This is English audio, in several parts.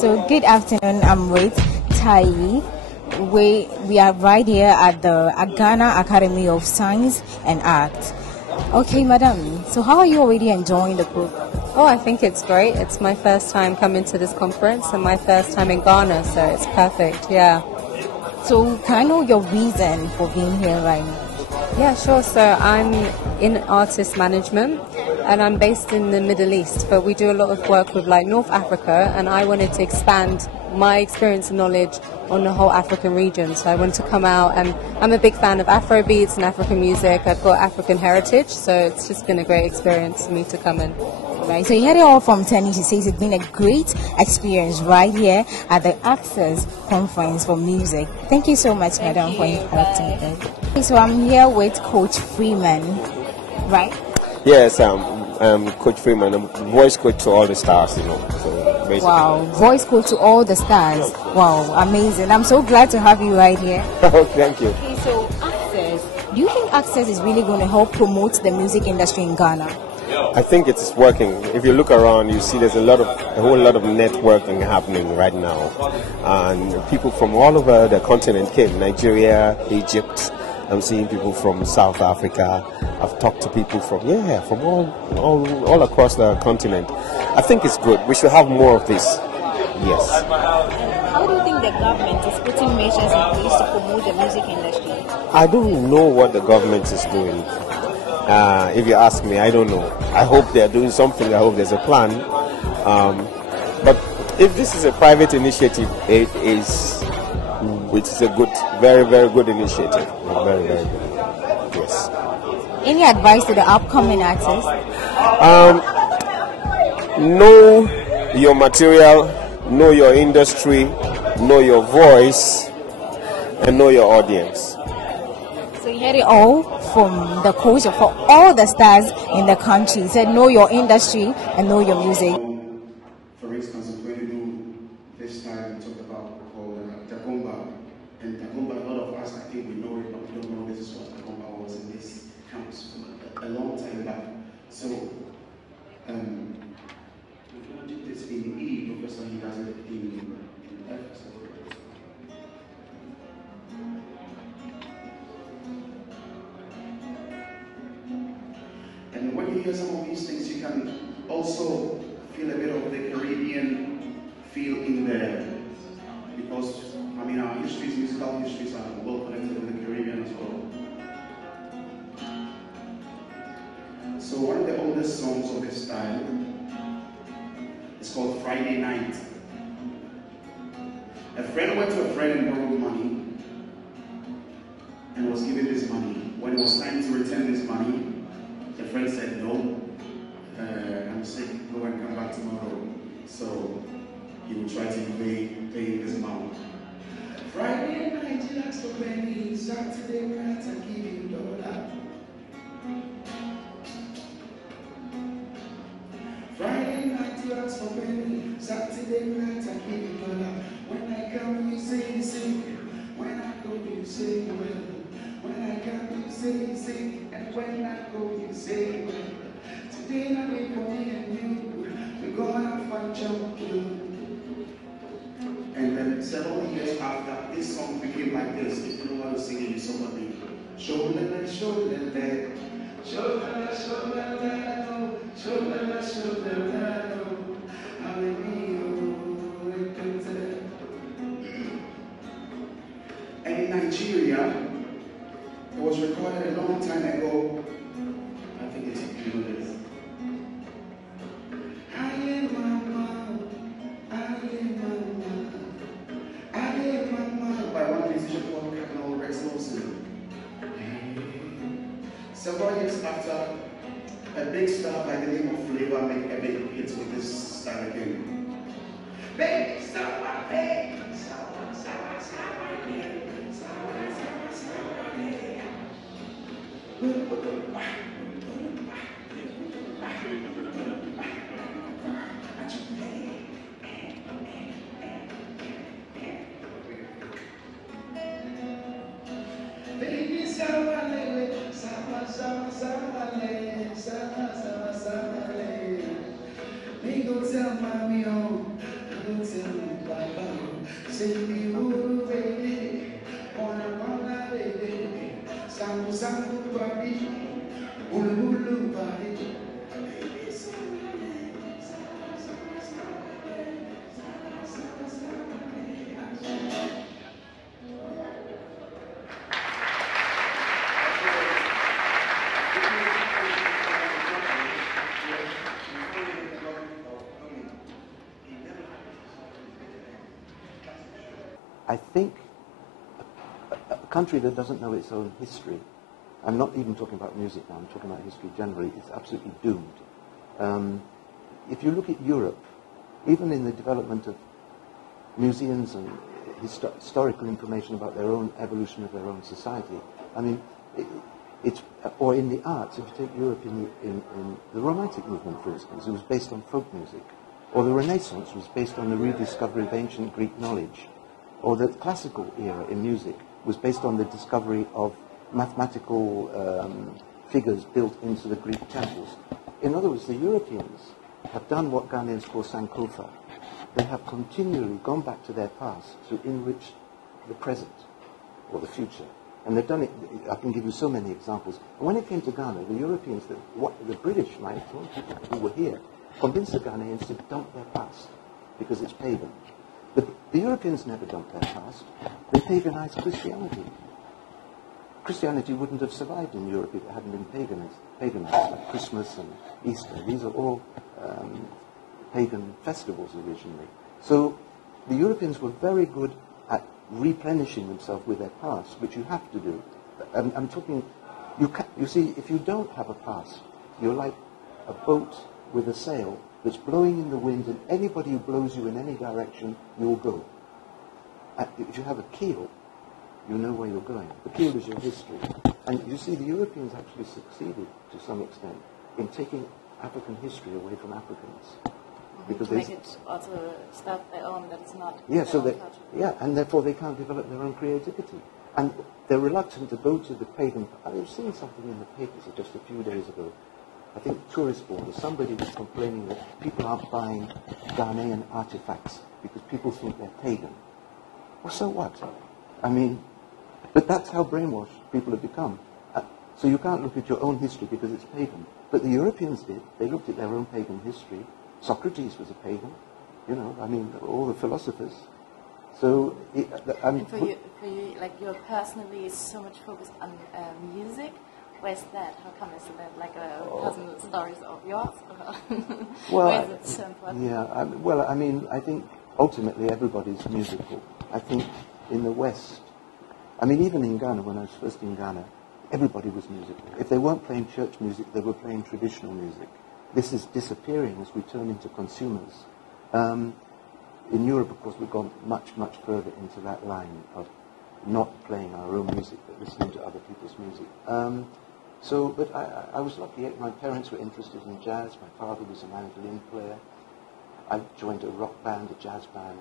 So good afternoon. I'm with Tai. We are right here at the Ghana Academy of Science and Art. Okay, madam. So how are you already enjoying the program? Oh, I think it's great. It's my first time coming to this conference and my first time in Ghana, so it's perfect. Yeah. So can I know your reason for being here right now? Yeah, sure. So I'm in artist management and I'm based in the Middle East, but we do a lot of work with like North Africa, and I wanted to expand my experience and knowledge on the whole African region. So I wanted to come out, and I'm a big fan of Afro beats and African music. I've got African heritage, so it's just been a great experience for me to come in. Right, so you heard it all from Tenny. She says it's been a great experience right here at the ACCES conference for music. Thank you so much, madam, for interacting with us. Okay, so I'm here with Coach Freeman, right? Yes, I'm Coach Freeman. I'm voice coach to all the stars, you know. So basically. Wow, voice coach to all the stars. Wow, amazing. I'm so glad to have you right here. Thank you. Okay, so ACCES, do you think ACCES is really going to help promote the music industry in Ghana? I think it's working. If you look around, you see there's a whole lot of networking happening right now, and people from all over the continent came. Nigeria, Egypt. I'm seeing people from South Africa. I've talked to people from all across the continent. I think it's good. We should have more of this. Yes. And how do you think the government is putting measures in place to promote the music industry? I don't know what the government is doing. If you ask me, I don't know. I hope they're doing something. I hope there's a plan. But if this is a private initiative, it's a good, very, very good initiative. Very, very good. Yes. Any advice to the upcoming artists? Know your material, know your industry, know your voice, and know your audience. So you heard it all from the coach for all the stars in the country. He said, know your industry and know your music. For instance, I'm going to do this time we talked about called Tagomba. And Tagomba, a lot of us, I think we know it, but we don't know this is what Tagomba was in this campus a long time back. So, we're going to do this in E, Professor, he does it in F. And when you hear some of these things, you can also feel a bit of the Caribbean feel in there. Because, I mean, our histories, musical histories are well connected with the Caribbean as well. So one of the oldest songs of this style is called Friday Night. A friend went to a friend and borrowed money and was given this money. When it was time to return this money, the friend said, no, I'm sick, go and come back tomorrow. So he would try to pay this amount. Friday night, you ask for penny. Saturday night, I give you $1. Friday night, you ask for penny. Saturday night, I give you $1. When I come, you say you sing. When I go, you say you will. When I come, you say you sing. And when I go, you say you will. Today, I wait for me and you. We're gonna find champion. And then several years after, this song became like this. If you know how to sing it, it's somebody. Shoulder, shoulder, shoulder, shoulder, shoulder, shoulder, and in Nigeria, it was recorded a long time ago. I think it's you know this. I am mama, by one musician called Colonel Rex Wilson. Several years after, a big star by the name of Flavor made a big hit with this style again. Baby, someone, baby, someone, someone, someone, someone, someone, baby, someone, me go tell mommy, oh, don't tell me bye-bye. Say me, oh, baby, wanna baby. Sambu, sambu, body, ulu, ulu, body. I think a country that doesn't know its own history, I'm not even talking about music now, I'm talking about history generally, is absolutely doomed. If you look at Europe, even in the development of museums and historical information about their own evolution of their own society, I mean, or in the arts, if you take Europe in the Romantic movement, for instance, it was based on folk music, or the Renaissance was based on the rediscovery of ancient Greek knowledge, or the classical era in music was based on the discovery of mathematical figures built into the Greek temples. In other words, the Europeans have done what Ghanaians call Sankofa. They have continually gone back to their past to enrich the present or the future. And they've done it, I can give you so many examples. And when it came to Ghana, the Europeans, the British, my own people who were here, convinced the Ghanaians to dump their past because it's pagan. The Europeans never dumped their past. They paganized Christianity. Christianity wouldn't have survived in Europe if it hadn't been paganized, like Christmas and Easter. These are all pagan festivals originally. So the Europeans were very good at replenishing themselves with their past, which you have to do. I'm talking, you see, if you don't have a past, you're like a boat with a sail that's blowing in the wind, and anybody who blows you in any direction, you'll go. If you have a keel, you know where you're going. The keel is your history. And you see, the Europeans actually succeeded, to some extent, in taking African history away from Africans. Because to make it also stuff their own, that it's not and therefore they can't develop their own creativity. And they're reluctant to go to the pagan. I was seeing something in the papers just a few days ago. I think Tourist Board, or somebody was complaining that people aren't buying Ghanaian artifacts because people think they're pagan. Well, so what? I mean, but that's how brainwashed people have become. So you can't look at your own history because it's pagan. But the Europeans did. They looked at their own pagan history. Socrates was a pagan, you know, I mean, all the philosophers. So, and for you, like, you're personally so much focused on music. Where's that? How come? Is that like a personal stories of yours? Well, why is it so important? Yeah, well, I mean, I think ultimately everybody's musical. I think in the West, I mean, even in Ghana, when I was first in Ghana, everybody was musical. If they weren't playing church music, they were playing traditional music. This is disappearing as we turn into consumers. In Europe, of course, we've gone much, much further into that line of not playing our own music, but listening to other people's music. But I was lucky. My parents were interested in jazz. My father was a mandolin player. I joined a rock band, a jazz band.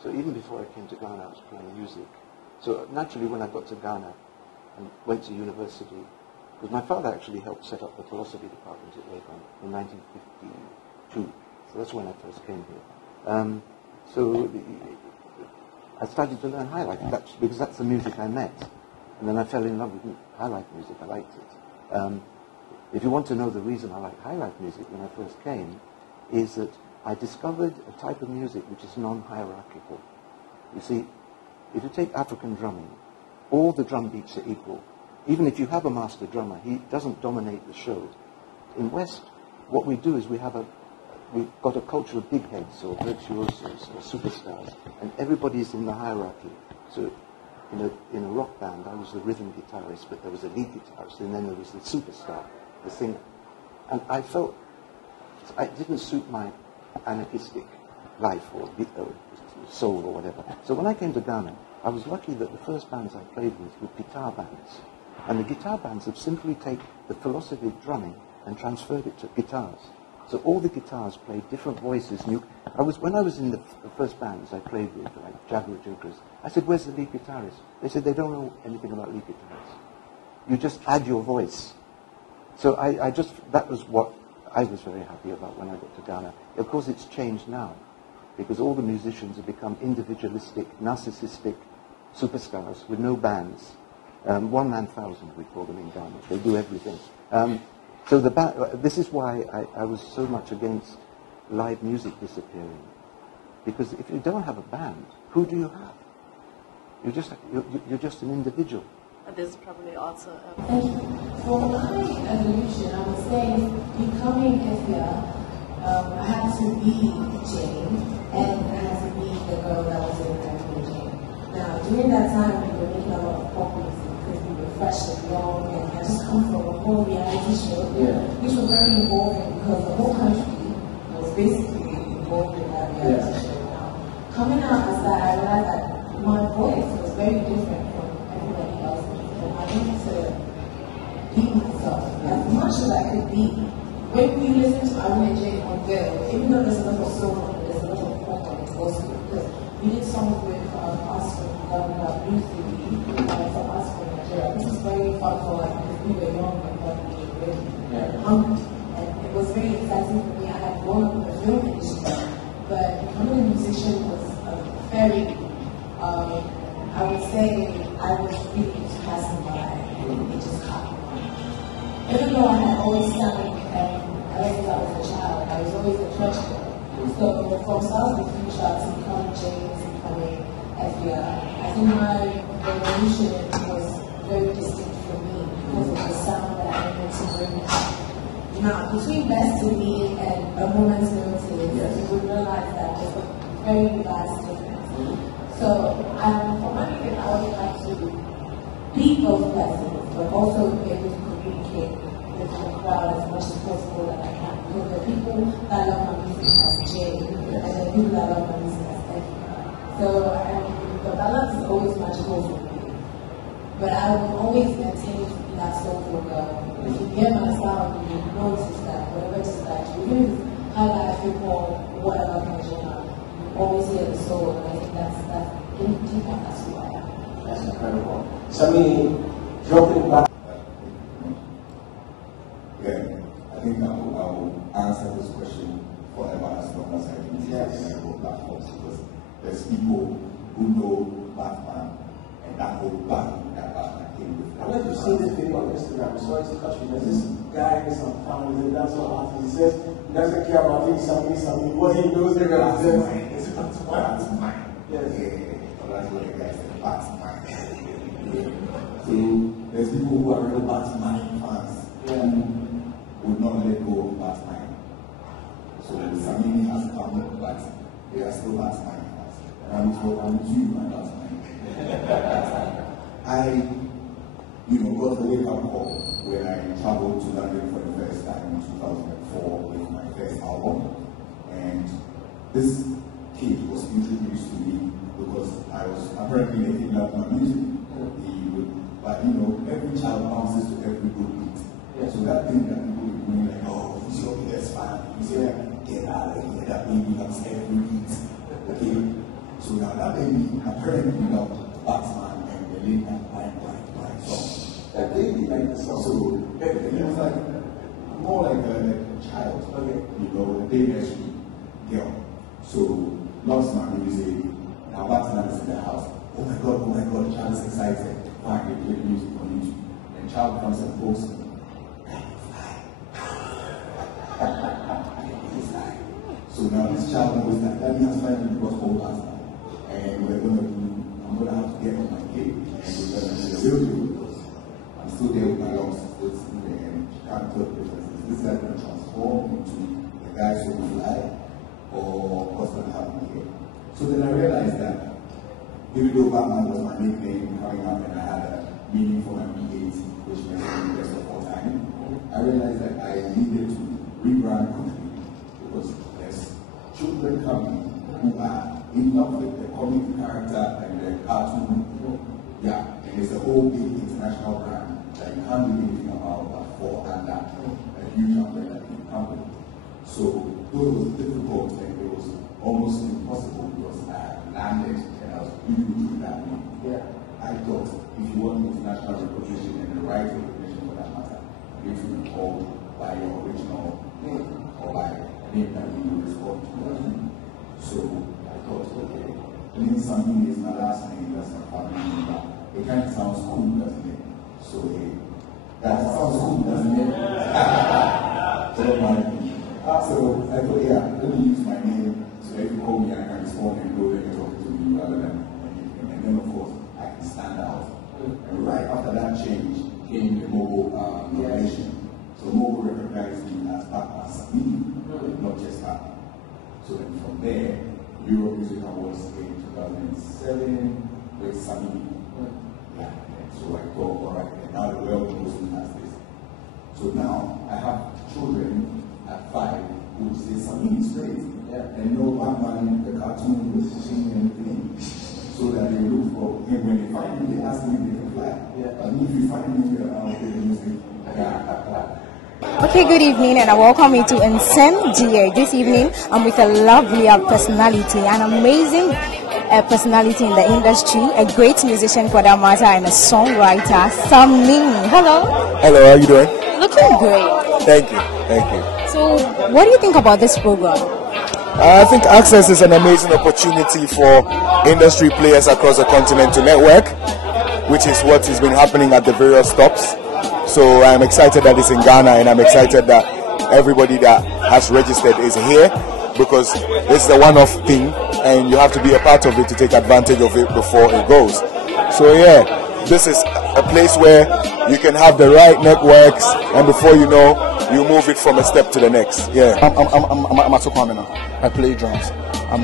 So even before I came to Ghana, I was playing music. So naturally, when I got to Ghana and went to university, because my father actually helped set up the philosophy department at Legon in 1952. So that's when I first came here. I started to learn high life, because that's the music I met. And then I fell in love with high life music. I liked it. If you want to know the reason I like high life music when I first came, is that I discovered a type of music which is non-hierarchical. You see, if you take African drumming, all the drum beats are equal. Even if you have a master drummer, he doesn't dominate the show. In West, what we do is we've got a culture of big heads or virtuosos or superstars, and everybody's in the hierarchy. So in a rock band, I was the rhythm guitarist, but there was a lead guitarist, and then there was the superstar, the singer. And I felt it didn't suit my anarchistic life or soul or whatever. So when I came to Ghana, I was lucky that the first bands I played with were guitar bands. And the guitar bands have simply taken the philosophy of drumming and transferred it to guitars. So all the guitars played different voices. When I was in the first bands I played with, like Jaguar Jokers, I said, "Where's the lead guitarist?" They said, "They don't know anything about lead guitars. You just add your voice." So that was what I was very happy about when I got to Ghana. Of course, it's changed now. because all the musicians have become individualistic, narcissistic superstars with no bands. One man thousand, we call them in Ghana. They do everything. So this is why I was so much against live music disappearing. Because if you don't have a band, who do you have? You're just an individual. There's probably also for my evolution, I would say becoming Ethia, I had to be Jane, and I had to be the girl that was in Ethia Jane. Now, during that time, we were making a lot of pop music because we were fresh and young, and I just come from a whole reality show, which was very involving because the whole country was basically involved in that reality show. Now, coming out as that, I realized that my voice was very different from everybody else. I wanted to be myself as much as I could be. When you listen to Aruna J on Girl, even though there's a lot of soul on it, there's a lot of pop on it also, because we did songs with us from Ghana, Blue City, from us from Nigeria. This is very fun for us because we were young and we were ready and hungry. And it was very exciting for me. I had grown up in the film industry, but becoming a musician was very, I would say, I was really just passing by, and it just caught me. Even though I had always sung, ever since I was a child, I was always a church girl. So from Stars of the Future to becoming James, becoming Ethia, I think my evolution was very distinct for me because of the sound that I wanted to bring out. Now, between Destiny and A Moment's Notice, you would realize that there's a very vast difference. So, for my music, I always like to beat those lessons, but also be able to communicate with the crowd as much as possible that I can. Because the people that love my music as Jay, and the people that love my music as Ethia. So, the balance is always magical for me. But I will always maintain to be that soulful girl. If you hear my sound, you notice that whatever it is that you use, how I feel for whatever kind of genre, you always hear the soul, and I think that's deep down, that's who I am. That's incredible. So I mean, dropping back. Yeah, I think I will answer this question forever as long as I can see it on platforms, because there's people who know Batman and that whole band that Batman came with. I like to see this video on Instagram. Sorry to cut you. There's this guy who's on family, and that's what happens. He says he doesn't care about things, something. What he knows, they're going to do. It's Batman. Yes. Yeah, that's what the guy said, Batman. So there's people who are real Batman fans who would not let go of Batman. So Samini has come, but they are still Batman fans. And I'm with you, my Batman. I, got a wake-up call when I traveled to London for the first time in 2004 with my first album. And this kid was introduced to me because I was apparently making love my music. But every child bounces to every good beat. So that thing that people were doing, like, oh, he's your best fan, you say, get out of here, that baby loves every beat. Okay? So now that baby apparently loved Batman and the late night blind song. That baby liked the song. So he was like more like a child, a day nursery girl. So loves my music. Now Batman is in the house. Oh my god, the child is excited. Fine, they play music on YouTube. And child comes and posts me. So now this child knows that daddy has finally got hold of us, and I'm gonna have to get on my game, and we're gonna do the real deal, because I'm still there with my lungs, still sitting there, and she can't tell the difference. Is this guy gonna transform into the guy who will fly, or what's gonna happen here? So then I realized that even though Batman was my nickname coming up, and I had a meaning for my B8, which meant the best of all time, I realized that I needed to rebrand completely, because there's children coming who are in love with the comic character and the cartoon. Yeah, and it's a whole big international brand that you can't do anything about but fall under a huge umbrella company. So though it was difficult and it was almost impossible because I landed and I was really good at that. Yeah. I thought if you want international recognition and the right recognition for that matter, you should be called by your original name or by a name that you will respond to. So I thought, okay, the name Samini is my last name, that's my family name, but it kind of sounds cool, doesn't it? So that sounds cool, doesn't it? So I thought, yeah, let me use my name so that if you call me, I can respond and know that you're talking to me rather than anything. And then, of course, I can stand out. And right after that change came the mobile nomination. So mobile recognized me as Papa Samini, not just Papa. So then from there, Euro Music Awards in 2007 with Samini. Yeah. So I thought, all right, and now the world knows me as this. So now I have children at 5 who say Samini straight, and know Batman, the cartoon, the fishing, and everything. So that they look for him. When they find him, they ask me if they can fly. And if you find me, I'll play the music. Okay, good evening, and I welcome you to Nsem GA. This evening, I'm with a lovely personality, an amazing personality in the industry, a great musician for that matter, and a songwriter, Samini. Hello. Hello, how are you doing? Looking great. Thank you, thank you. So, what do you think about this program? I think ACCES is an amazing opportunity for industry players across the continent to network, which is what has been happening at the various stops. So I'm excited that it's in Ghana, and I'm excited that everybody that has registered is here, because it's a one-off thing and you have to be a part of it to take advantage of it before it goes. So yeah, this is a place where you can have the right networks, and before you know, you move it from a step to the next. Yeah. I'm at Sokwamena. I play drums. I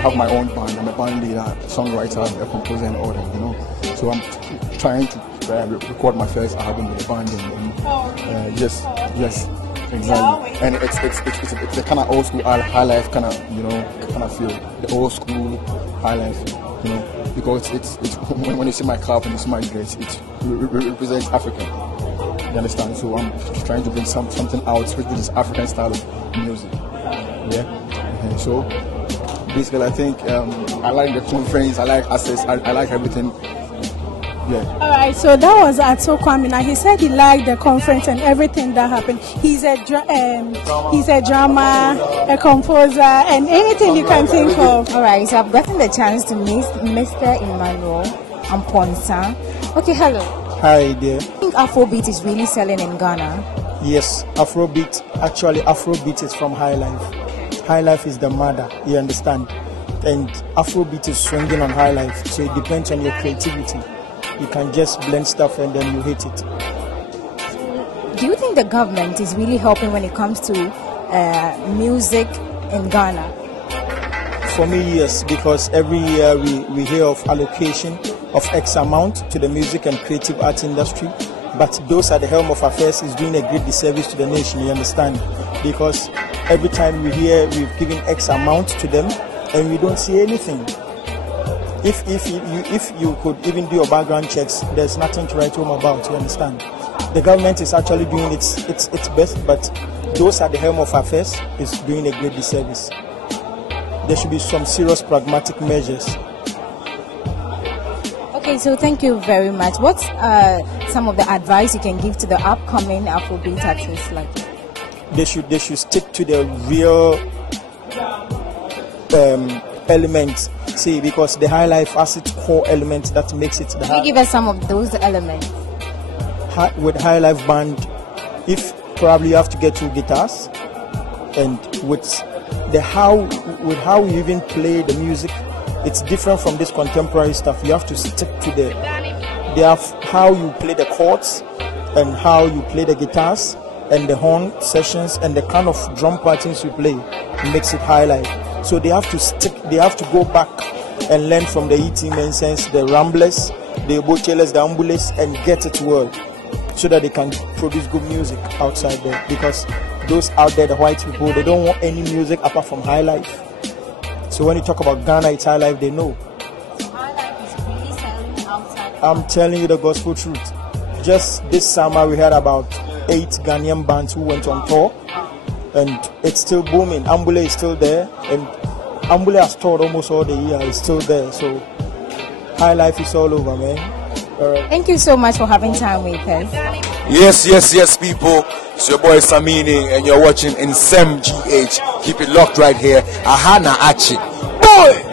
have my own band. I'm a band leader, songwriter, a composer, and all that. You know. So I'm trying to record my first album with a band. Yes, exactly. And it's a kind of old school high life kind of feel. The old school high life. You know, because it's when you see my cap and you see my dress, it represents Africa. You understand? So I'm trying to bring something out with this African style of music. Yeah. So basically, I think I like the conference. I like ACCES. I like everything. Yeah. All right. So that was at Sokwamena. He said he liked the conference and everything that happened. He's a drummer, a composer, and anything you can think of. All right. So I've gotten the chance to meet Mr. Emmanuel Amponsa. Okay. Hello. Hi there. I think Afrobeat is really selling in Ghana. Yes, Afrobeat. Actually, Afrobeat is from High Life. High Life is the mother, you understand? And Afrobeat is swinging on High Life, so it depends on your creativity. You can just blend stuff and then you hit it. Do you think the government is really helping when it comes to music in Ghana? For me, yes, because every year we hear of allocation of X amount to the music and creative arts industry, but those at the helm of affairs is doing a great disservice to the nation, you understand? Because every time we hear we've given X amount to them and we don't see anything. If you could even do your background checks, there's nothing to write home about, you understand? The government is actually doing its best, but those at the helm of affairs is doing a great disservice. There should be some serious pragmatic measures. Okay, so thank you very much. What's some of the advice you can give to the upcoming Afrobeat artists? Like, they should stick to the real elements. See, because the High Life has its core elements that makes it the. Can you give us some of those elements? With High Life band, if probably you have to get 2 guitars, and with how you even play the music, it's different from this contemporary stuff. You have to stick to how you play the chords and how you play the guitars and the horn sessions and the kind of drum patterns you play makes it High Life. So they have to go back and learn from the E.T. Mensens, the Ramblers, the Bocheles, the Ambules, and get it well, so that they can produce good music outside there. Because those out there, the white people, they don't want any music apart from High Life. So when you talk about Ghana, it's High Life, they know. So High Life is really selling outside. I'm telling you the gospel truth. Just this summer, we had about 8 Ghanaian bands who went on tour. And it's still booming. Ambule is still there, and Ambule has toured almost all the year. It's still there. So High Life is all over, man. Thank you so much for having time with us. Yes, people. It's your boy Samini, and you're watching in SEM GH. Keep it locked right here. Ahana Achi. Boy!